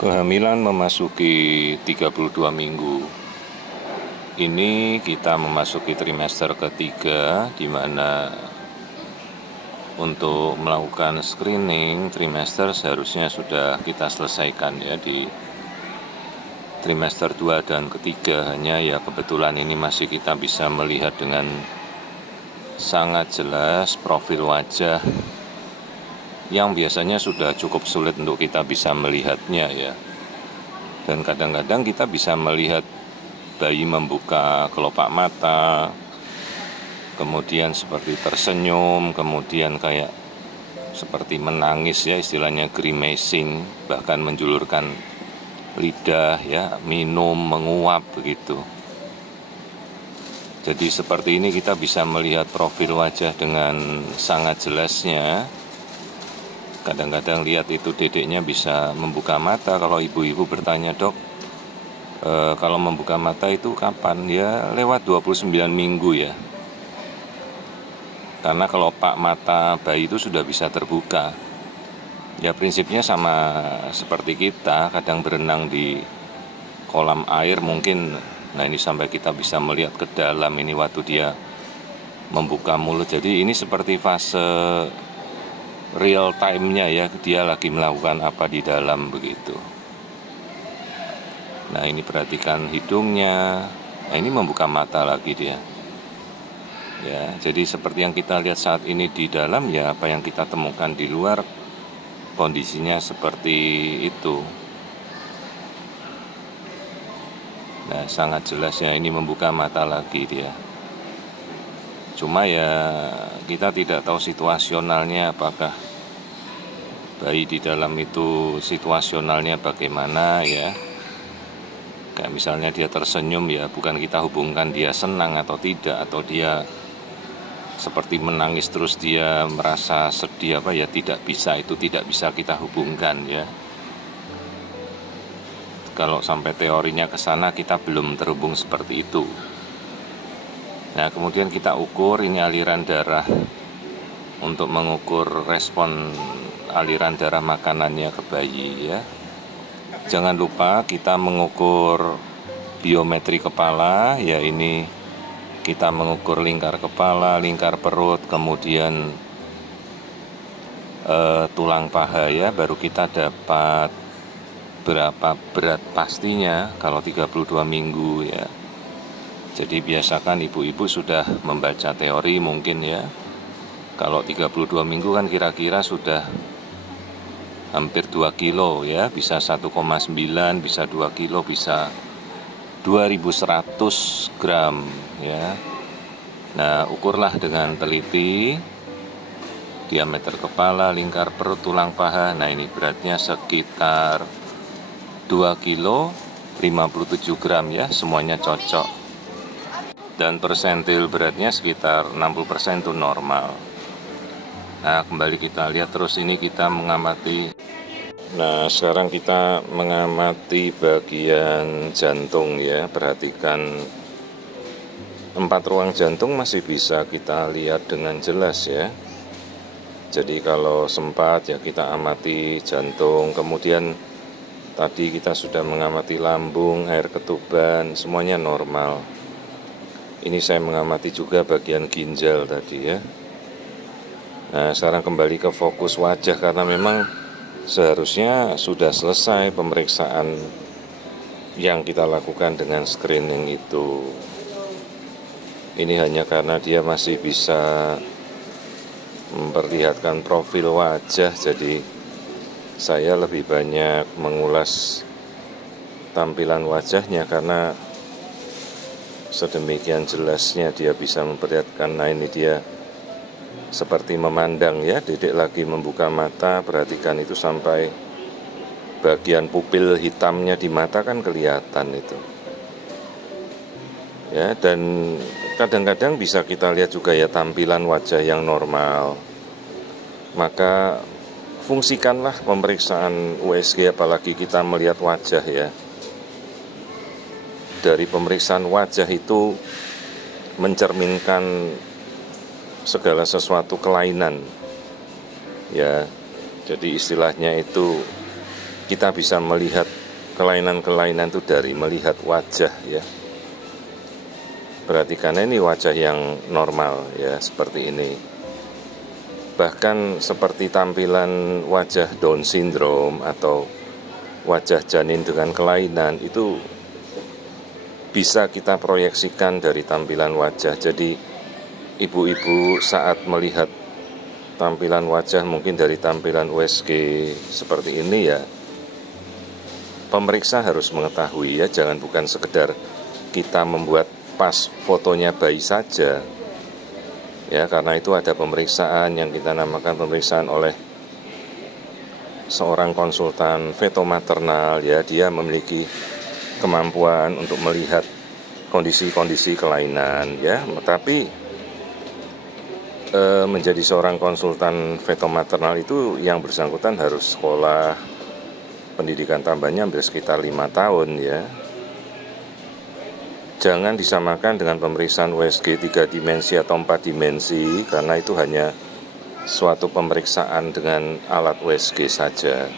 Kehamilan memasuki 32 minggu. Ini kita memasuki trimester ketiga, di mana untuk melakukan screening trimester seharusnya sudah kita selesaikan ya di trimester 2 dan ketiga. Hanya ya kebetulan ini masih kita bisa melihat dengan sangat jelas profil wajah yang biasanya sudah cukup sulit untuk kita bisa melihatnya ya. Dan kadang-kadang kita bisa melihat bayi membuka kelopak mata, kemudian seperti tersenyum, kemudian kayak seperti menangis ya, istilahnya grimacing, bahkan menjulurkan lidah ya, minum, menguap begitu. Jadi seperti ini kita bisa melihat profil wajah dengan sangat jelasnya. Kadang-kadang lihat itu dedeknya bisa membuka mata. Kalau ibu-ibu bertanya, dok, kalau membuka mata itu kapan? Ya lewat 29 minggu ya. Karena kelopak mata bayi itu sudah bisa terbuka. Ya prinsipnya sama seperti kita, kadang berenang di kolam air mungkin. Nah ini sampai kita bisa melihat ke dalam ini waktu dia membuka mulut. Jadi ini seperti fase real time-nya ya, dia lagi melakukan apa di dalam begitu. Nah ini perhatikan hidungnya. Nah ini membuka mata lagi dia. Ya, jadi seperti yang kita lihat saat ini di dalam ya, apa yang kita temukan di luar kondisinya seperti itu. Nah sangat jelas ya, ini membuka mata lagi dia. Cuma ya kita tidak tahu situasionalnya, apakah bayi di dalam itu situasionalnya bagaimana ya. Kayak misalnya dia tersenyum ya, bukan kita hubungkan dia senang atau tidak, atau dia seperti menangis terus dia merasa sedih apa ya, tidak bisa, itu tidak bisa kita hubungkan ya. Kalau sampai teorinya ke sana kita belum terhubung seperti itu. Nah kemudian kita ukur ini aliran darah untuk mengukur respon aliran darah makanannya ke bayi ya. Jangan lupa kita mengukur biometri kepala ya, ini kita mengukur lingkar kepala, lingkar perut, kemudian tulang paha ya, baru kita dapat berapa berat pastinya kalau 32 minggu ya. Jadi biasakan ibu-ibu sudah membaca teori mungkin ya. Kalau 32 minggu kan kira-kira sudah hampir 2 kilo ya. Bisa 1,9, bisa 2 kilo, bisa 2100 gram ya. Nah ukurlah dengan teliti diameter kepala, lingkar perut, tulang paha. Nah ini beratnya sekitar 2 kilo 57 gram ya, semuanya cocok. Dan persentil beratnya sekitar 60% itu normal. Nah kembali kita lihat terus, ini kita mengamati. Nah sekarang kita mengamati bagian jantung ya. Perhatikan 4 ruang jantung masih bisa kita lihat dengan jelas ya. Jadi kalau sempat ya kita amati jantung. Kemudian tadi kita sudah mengamati lambung, air ketuban, semuanya normal. Ini saya mengamati juga bagian ginjal tadi ya. Nah sekarang kembali ke fokus wajah, karena memang seharusnya sudah selesai pemeriksaan yang kita lakukan dengan screening itu. Ini hanya karena dia masih bisa memperlihatkan profil wajah, jadi saya lebih banyak mengulas tampilan wajahnya karena sedemikian jelasnya dia bisa memperlihatkan. Nah ini dia seperti memandang ya, dedek lagi membuka mata. Perhatikan itu sampai bagian pupil hitamnya di mata kan kelihatan itu ya. Dan kadang-kadang bisa kita lihat juga ya tampilan wajah yang normal. Maka fungsikanlah pemeriksaan USG, apalagi kita melihat wajah ya. Dari pemeriksaan wajah itu mencerminkan segala sesuatu kelainan ya. Jadi istilahnya itu kita bisa melihat kelainan-kelainan itu dari melihat wajah ya. Perhatikan, ini wajah yang normal ya, seperti ini. Bahkan seperti tampilan wajah Down syndrome atau wajah janin dengan kelainan itu bisa kita proyeksikan dari tampilan wajah. Jadi ibu-ibu saat melihat tampilan wajah mungkin dari tampilan USG seperti ini ya, pemeriksa harus mengetahui ya, jangan bukan sekedar kita membuat pas fotonya bayi saja ya, karena itu ada pemeriksaan yang kita namakan pemeriksaan oleh seorang konsultan fetomaternal ya. Dia memiliki kemampuan untuk melihat kondisi-kondisi kelainan ya, tapi menjadi seorang konsultan fetomaternal itu yang bersangkutan harus sekolah pendidikan tambahnya hampir sekitar 5 tahun ya. Jangan disamakan dengan pemeriksaan USG 3 dimensi atau 4 dimensi, karena itu hanya suatu pemeriksaan dengan alat USG saja.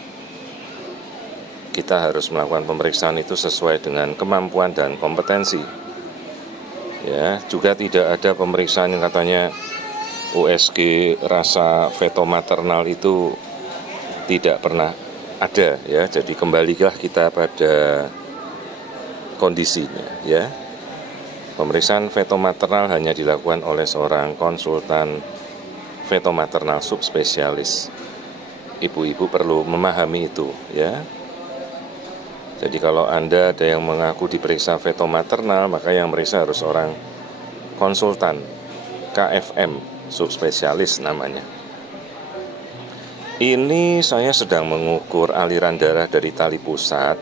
Kita harus melakukan pemeriksaan itu sesuai dengan kemampuan dan kompetensi. Ya, juga tidak ada pemeriksaan yang katanya USG rasa fetomaternal itu tidak pernah ada ya. Jadi kembalilah kita pada kondisinya ya. Pemeriksaan fetomaternal hanya dilakukan oleh seorang konsultan fetomaternal subspesialis. Ibu-ibu perlu memahami itu ya. Jadi kalau Anda ada yang mengaku diperiksa fetomaternal, maka yang meriksa harus orang konsultan KFM subspesialis namanya. Ini saya sedang mengukur aliran darah dari tali pusat.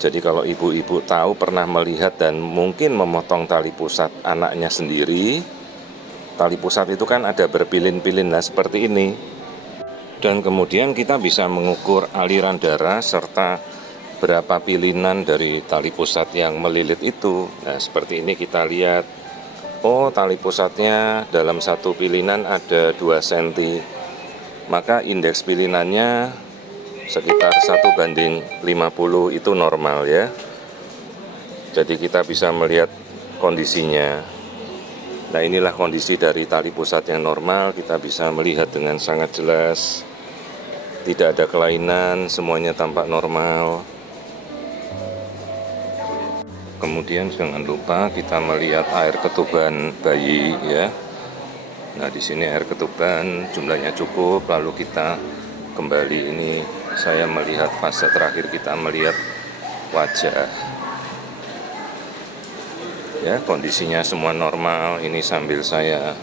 Jadi kalau ibu-ibu tahu pernah melihat dan mungkin memotong tali pusat anaknya sendiri, tali pusat itu kan ada berpilin-pilin lah seperti ini. Dan kemudian kita bisa mengukur aliran darah serta berapa pilinan dari tali pusat yang melilit itu. Nah seperti ini kita lihat, oh tali pusatnya dalam satu pilinan ada 2 cm, maka indeks pilinannya sekitar 1:50 itu normal ya. Jadi kita bisa melihat kondisinya. Nah inilah kondisi dari tali pusat yang normal, kita bisa melihat dengan sangat jelas. Tidak ada kelainan, semuanya tampak normal. Kemudian jangan lupa kita melihat air ketuban bayi ya. Nah di sini air ketuban jumlahnya cukup, lalu kita kembali ini. Saya melihat fase terakhir, kita melihat wajah ya, kondisinya semua normal. Ini sambil saya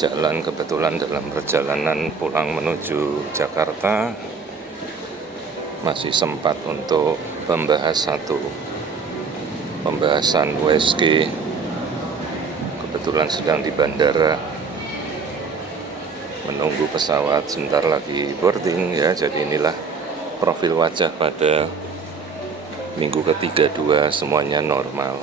jalan, kebetulan dalam perjalanan pulang menuju Jakarta masih sempat untuk membahas satu pembahasan USG. Kebetulan sedang di bandara menunggu pesawat, sebentar lagi boarding ya. Jadi inilah profil wajah pada minggu ke-32, semuanya normal.